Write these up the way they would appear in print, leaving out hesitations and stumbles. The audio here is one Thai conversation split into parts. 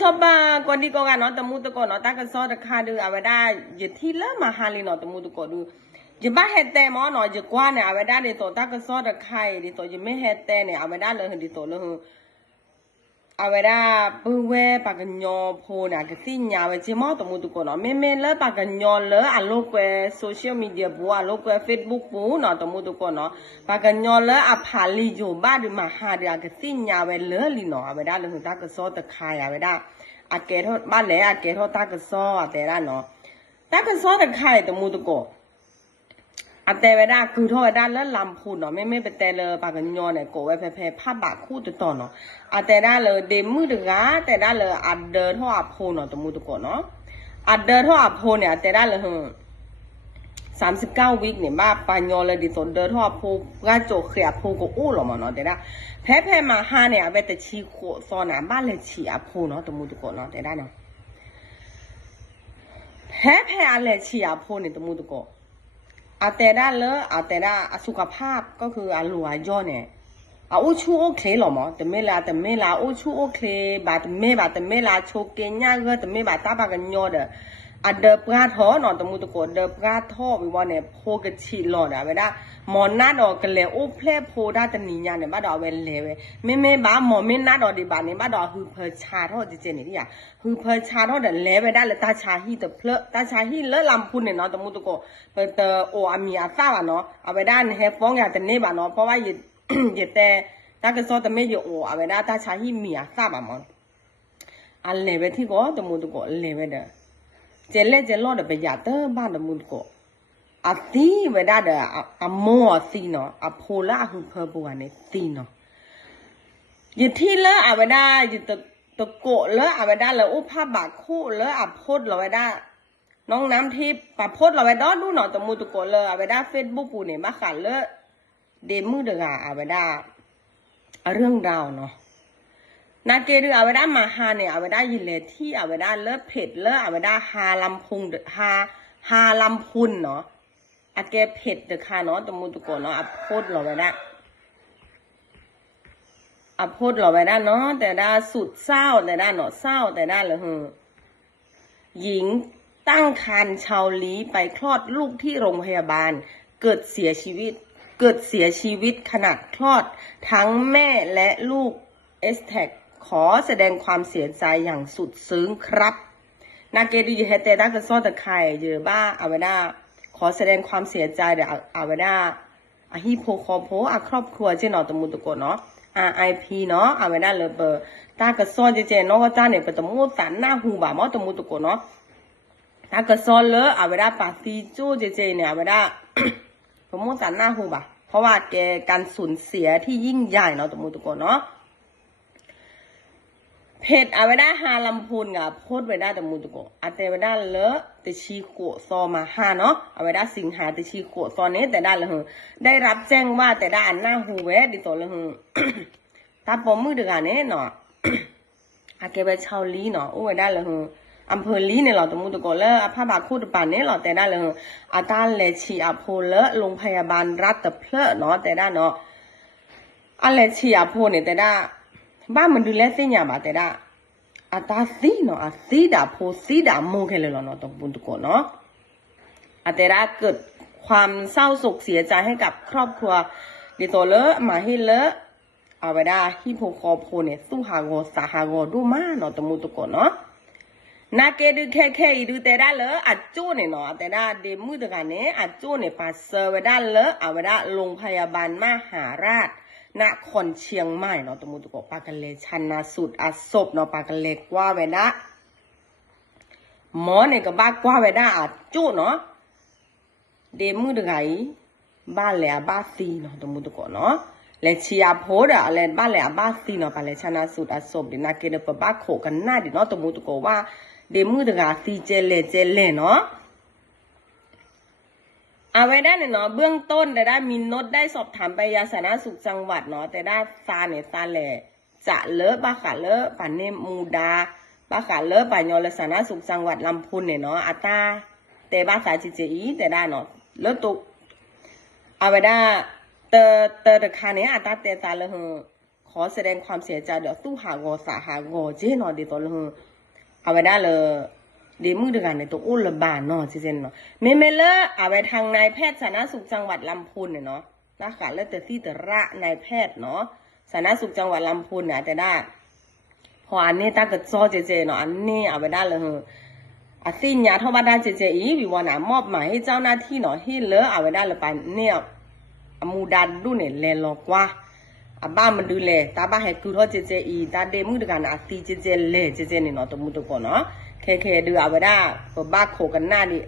ชอบบ้ากอดีก็กันเนาะตะมูตะกอเนาะตากระซอตะคาดูเอาไว้ได้ยึดที่ละมาหาลีเนาะตะมูตะกอดูยึดบ้าเฮตแต่หมอเนาะยึดกว่าเนี่ยเอาไว้ได้ในตัวตากระซอตะไคร้ในตัวยึดไม่เฮตแต่เนี่ยเอาไว้ได้เลยในตัวเลยเอาไว้ได้ปื้อแวปากกันยอโพเนี่ยก็สิ่งยาไว้เจ้าหมอตะมูตะกอเนาะไม่เลยปากกันยอเลยอ่ะโลกเวโซเชียลมีเดียบัวโลกเวเฟซบุ๊กบัวเนาะตะมูตะกอเนาะปากกันยอเลยอ่ะพาลีโยบ้าดูมาหาเดียก็สิ่งยาไว้เลยลีเนาะเอาไว้ได้เลยตากระซอตะไคร้เอาไว้ได้อาเกทอบ้านแหล่อาเกทอตากระซ้อแต่ละเนาะตากระซ้อตะไคร้ตะมูตะโกอาแต่เวลาคือทอด้านแล้วลำพูนเนาะไม่เป็นแต่เลยปากกันยอเนี่ยโกไว้แพ้ผ้าบาคู่ต่อเนาะอาแต่ได้เลยเดมือดึกะแต่ได้เลยอัดเดินทออับโพเนาะตะมูตะโกเนาะอัดเดินทออับโพเนี่ยแต่ได้เลย39 วิคเนี่ยบ้าปานยอเลยดิสนเดินทอพูกาโจเขียพูก็อู้หรอมาเนาะแต่ได้แพ้มาห้าเนี่ยเอาไปแต่ชีโคซอนะบ้านเลยชีอาพูเนาะตะมูตะโกเนาะแต่ได้เนาะแพ้อะไรชีอาพูเนี่ยตะมูตะโกอาแต่ได้เลยอาแต่ได้สุขภาพก็คืออาลัวย่อเนี่ยอู้ชูโอเคหรอมั้งแต่ไม่ลาอู้ชูโอเคบาแต่ไม่ลาโชเกนย่าก็แต่ไม่บาตาบากันยอเด้ออันเดอร์ปราทอเนาะตะมูตะโกเดอร์ปราทอวิวเนี่ยโพกชีหลอดอะเวลามอนนาดอกกันเลยโอ้เพลโพได้แต่นิยาเนี่ยบ้าดอกเวลเลยเว้ไม่บ้ามอไม่นาดอกดีบ้านเนี่ยบ้าดอกคือเพอชาทอเจนี่ดิอ่ะคือเพอชาทอเดเลยเวได้เลยตาชาฮีแต่เพลตาชาฮีเลลำพูนเนี่ยเนาะตะมูตะโกเปิดเตอโออามีอาซาบ้าเนาะเอาไปได้เฮฟองอย่างแต่เนี่ยบ้าเนาะเพราะว่ายึดแต่ตากระซอแต่ไม่อยู่โอเอาไปได้ตาชาฮีมีอาซาบ้ามั้งอันเลยเวที่ก็ตะมูตะโกเลยเวเด้อเจเล่เจลอดไปยาเตอร์บ้านตะมูตะโกอาตีเวด้าเด้ออาโมอาตีเนาะอาโพล่าคือเพอบัวเนี่ยตีเนาะยึดที่เลอาเวด้ายึดตะโกเลอาเวด้าเลยอุภาบาคู่เลอาโพดเราเวด้าน้องน้ำทิพย์ปะโพดเราเวด้าดูเนาะตะมูตะโกเลยอาเวด้าเฟซบุ๊กปูเนี่ยมาขันเลเดมือเด้ออาเวด้าเรื่องราวเนาะนาเกลือเอาไว้ได้มาฮาเนี่ยเอาไว้ได้ยินเลยที่เอาไว้ได้เลิศเผ็ดเลิศเอาไว้ได้ฮาลำพุงฮาลำพุนเนาะอาเกเผ็ดเด็กค่ะเนาะตะมูตะโกเนาะอัพโพดเราไว้ได้อัพโพดเราไว้ได้เนาะแต่ได้สุดเศร้าแต่ได้เนาะเศร้าแต่ได้เลยหญิงตั้งครรภ์ชาวลีไปคลอดลูกที่โรงพยาบาลเกิดเสียชีวิตขณะคลอดทั้งแม่และลูกแท็กขอแสดงความเสียใจอย่างสุดซึ้งครับนาเกดีเฮเตต้ากระซ้อตะไคร่เยอะบ้าเอาไว้ได้ขอแสดงความเสียใจเดี๋ยวเอาไว้ได้ฮิโพคอโพครอบครัวเจ้าหนอตะมุตะโกเนาะRIP เนาะเอาไว้ได้เลยเบอร์ตากระซ้อเจเนาะก็จ้าเนี่ยเป็นตะมูสันหน้าหูบ่ามอตะมุตะโกเนาะตากระซ้อเลยเอาไว้ได้ปาซีจู้เจเนี่ยเอาไว้ได้ตะมูสันหน้าหูบ่าเพราะว่าแกการสูญเสียที่ยิ่งใหญ่เนาะตะมุตะโกเนาะเพจเอาไว้ได้ฮาลำพูนกับโพดไว้ได้แต่มูตุโกอาแต่ไว้ได้เลอะแต่ชีโกซอมาห้าเนาะเอาไว้ได้สิงหาแต่ชีโกซอนี้แต่ได้เลยได้รับแจ้งว่าแต่ได้อันหน้าหูแวะดิโตเลยตาปมมือเดือดเนี่ยเนาะอาเกไปชาวลีเนาะโอ้ไว้ได้เลยอำเภอลีเนี่ยเราแต่มูตุโกเลอะผ้าบาคู่ตะปานเนี่ยเราแต่ได้เลยอาตาเลชีอาโพเลอะโรงพยาบาลรัฐตะเพลเนาะแต่ได้เนาะอันเลชีอาโพเนี่ยแต่ได้บ้านมันดูแลเสียมาแต่ละอาตาซีเนาะอาซีดาโพซีดาโมเคเลยเนาะตรงปุ่นตุกเนาะอาแต่ละเกิดความเศร้าโศกเสียใจให้กับครอบครัวดิโตเลมาให้เลเอาไปได้ฮิโพคอโพเนี่ยสู้หางสาหางดูมาเนาะตรงมุตุกเนาะนาเกดูแค่ดูแต่ละเลยอาจูเนี่ยเนาะแต่ละเดมือตะกันเนี่ยอาจูเนี่ยปัสเซอร์ไว้ได้เลยเอาไว้ได้โรงพยาบาลมหาราชนครเชียงใหม่เนาะตะมูตะโกปากันเลชันนาสุดอาศพเนาะปากันเลกว่าไว้นะหมอเนี่ยก็บ้ากว่าไว้ได้อาจุเนาะเดมือตะไงบ้านแหล่บ้าซีเนาะตะมูตะโกเนาะเลชียาโพดอะอะไรบ้านแหล่บ้าซีเนาะปาเลชันนาสุดอาศพเดี๋ยวนาเกเดปบ้าโขกันหน้าดิเนาะตะมูตะโกว่าเดมือตะไงซีเจเลเนาะเอาไว้ได้เนาะเบื้องต้นแต่ได้มีโน้ตได้สอบถามไปยาสาธารณสุขจังหวัดเนาะแต่ได้ซาเนี่ยซาแหล่จะเลอะบ้าขาเลอะป่านเนมูดาบ้าขาเลอะป่านยอลสาธารณสุขจังหวัดลำพูนเนี่ยเนาะอัตราแต่บ้าสาจีเจอีแต่ได้เนาะเลอะตุกเอาไว้ได้เตอคาเนี่ยอัตราแต่ซาเลย ขอแสดงความเสียใจเดี๋ยวตู้หากอสาหากอเจนอดีตัวเลยเอาไปได้เลยเดี๋ยวมือเดียวกันในตัวอุ้ละบานเนาะเจนเนาะเมเลอเอาไปทางนายแพทย์สาธารณสุขจังหวัดลำพูนเนาะนะคะแล้วแต่ที่แต่ระนายแพทย์เนาะสาธารณสุขจังหวัดลำพูนเนี่ยแต่ได้พออันนี้ตาเกิดซอเจเนาะอันนี้เอาไปได้เลยอาสิญญาเท่าบ้านได้เจอีวิวานามอบหมายให้เจ้าหน้าที่เนาะให้เลอเอาไปได้เลยไปเนี่ยมูดันดูเนี่ยเลนลอกว่าบ้านมันดูแลตาบ้านให้คือทอเจอีตาเดมือกันอาตีเจเลเจเนี่ยเนาะตัวมุตุก่อนเนาะแค่ดูเอาไปได้บ้าโขกันหน้าดิ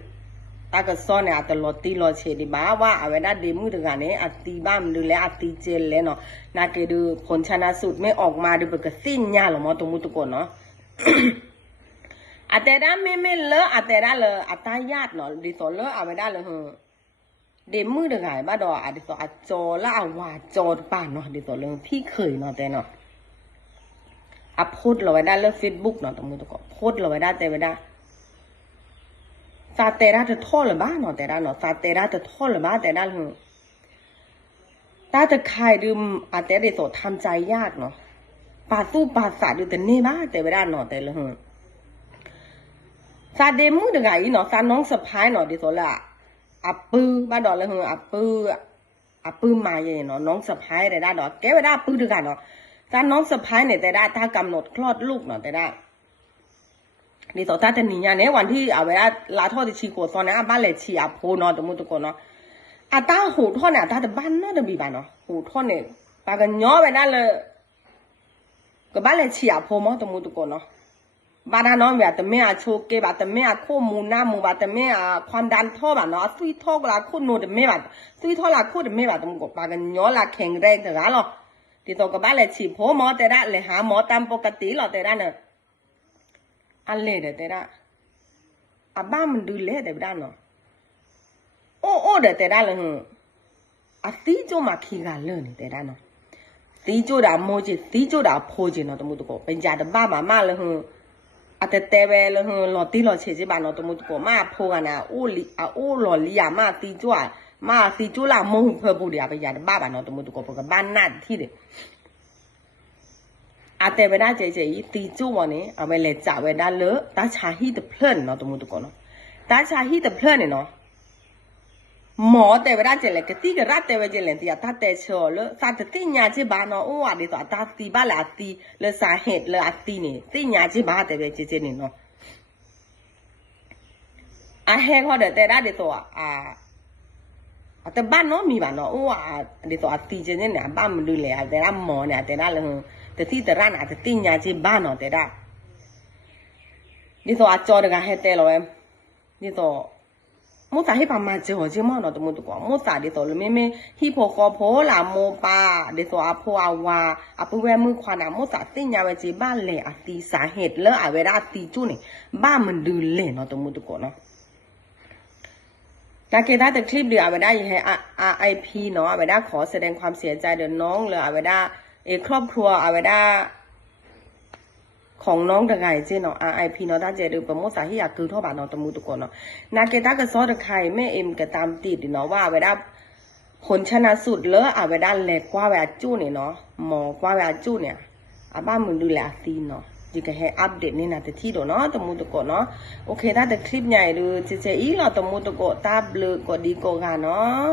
ตาก็ซ้อนเนี่ยตลอดตีลอเชดิบ้าว่าเอาไปได้เดมือกันเนี่ยอาตีบ้านมันดูแลอาตีเจเลเนาะนาเกดูผลชนะสูตรไม่ออกมาดูเป็นกระสิ้นยาหรอมอตัวมุตุก่อนเนาะอาแต่ด้าไม่เลอะอาแต่ด้าเลยอาตายาดเนาะดิสอเลอะเอาไปได้เลยเดมือเดือดไงบ้าดออาดิสออาจอละอาว่าจอป่านเนาะดิสอเลยพี่เคยเนาะแต่เนาะอาโพสเราไว้ได้เลยเฟซบุ๊กเนาะตรงมือตะกอโพสเราไว้ได้แต่ไว้ได้ซาเตระจะทอดหรือบ้าเนาะแต่ด้าเนาะซาเตระจะทอดหรือบ้าแต่ด้าเลยตาจะขายดื่มอาแต่ดิสอทำใจยากเนาะปาสู้ปาสาดูแต่นี่บ้าแต่ไว้ได้เนาะแต่เลยซาเดมือเดือดไงเนาะซาน้องสะพ้ายเนาะดิสอละอาปื้อบ้าดอกเลยอาปื้อมาเย็นเนาะน้องสะพ้ายแต่ได้ดอกแกไปได้ปื้อด้วยกันเนาะถ้าน้องสะพ้ายเนี่ยแต่ได้ถ้ากำหนดคลอดลูกเนาะแต่ได้นี่ต่อถ้าจะหนีเนี่ยวันที่เอาไว้ได้ลาทอดที่ชีโกซอนเนี่ยบ้านเลยชีอาโพเนาะตะมุตะโกเนาะตาหูทอดเนี่ยตาแต่บ้านเนาะตะบีบ้านเนาะหูทอดเนี่ยปากันย่อไปได้เลยก็บ้านเลยชีอาโพมั้งตะมุตะโกเนาะบ้านน้องแบบแต่แม่โชว์เก็บแต่แม่ข้อมูลหน้ามูแบบแต่แม่ความดันท่อแบบเนาะซุยท่อละคู่โน้ตแต่แม่แบบซุยท่อละคู่แต่แม่แบบตรงกับปากันย้อนละแข็งแรงแต่ละหรอติดต่อกับบ้านเลยฉีดหมอแต่ละเลยหาหมอตามปกติหรอแต่ละเนี่ยอันเล่เด็ดแต่ละบ้านมันดูเล่แต่ละเนาะโอ้เด็ดแต่ละเลยตีโจมาขี้กันเลยแต่ละเนาะตีโจด่าโมจิตีโจด่าโพจิเนาะตรงมุตโกเป็นจ่าแต่บ้ามาเลยอาแต่แต่เวลหลอตีหลอเฉยๆบ้านเราตัวมุตโกมาโพกันนะอู้หลอลียมาตีจ้วมาตีจ้วละมงเพื่อบุรีไปยาบ้านเราตัวมุตโกเพราะบ้านนั่นที่เด็กอาแต่เวลาเฉยๆตีจ้วเนี่ยเอาไปเลยจ่าเวลาเลอะตาชาฮีตเพลินเราตัวมุตโกเนาะตาชาฮีตเพลินเนาะหมอแต่เวลาเจริญก็ตีก็รัดแต่เวลาเจริญที่ตาแต่เชื่อเลยตาจะตีญาจิบ้านเนาะโอ้อะดิตัวตาตีบ้านละตีเลยสาเหตุเลยตีนี่ตีญาจิบ้านแต่เวลาเจริญเนาะเฮเขาเดี๋ยวแต่ได้เดี๋ยวตัวแต่บ้านเนาะมีบ้านเนาะโอ้เดี๋ยวตัวตีเจริญเนี่ยบ้านมันดูแลแต่ละหมอเนี่ยแต่ละเลยแต่ที่แต่ร้านอาจจะตีญาจิบ้านเนาะแต่ละเดี๋ยวตัวจอเดี๋ยวก็ให้แต่เราเดี๋ยวตัวมุสาให้ปามาเจอจิมอเนาะตัวมุตุกว่ามุสาเดี๋ยวตัวเลยไม่ฮิโปคอโพลาโมปาเดี๋ยวตัวโพอาวาปุเวมือควานะมุสาติญาเวจีบ้านเลยตีสาเหตุแล้วเวลาตีจุเนี่ยบ้านมันดูเลยเนาะตัวมุตุกเนาะแต่เกต้าแต่คลิปเดียวเวลาอย่างให้RIPเนาะเวลาขอแสดงความเสียใจเดี๋ยวน้องเลยเวลาครอบครัวเวลาของน้องตะไคร้เจ้เนาะRIPเนาะถ้าเจอดูประมุสาที่อยากคือทั่วบ้านเนาะตะมูตุกเนาะนาเกต้าก็ซอตะไคร้แม่เอ็มก็ตามติดเนาะว่าเวลาผลชนะสูตรเลอะเวลาแหลกกว่าเวลาจู้เนี่ยเนาะหมอกว่าเวลาจู้เนี่ยบ้านมึงดูแลตีเนาะจีก็ให้อัปเดตนี่นะแต่ที่เนาะตะมูตุกเนาะโอเคถ้าแต่คลิปใหญ่ดูเจอีเราตะมูตุกตาบลือกดดีโกกันเนาะ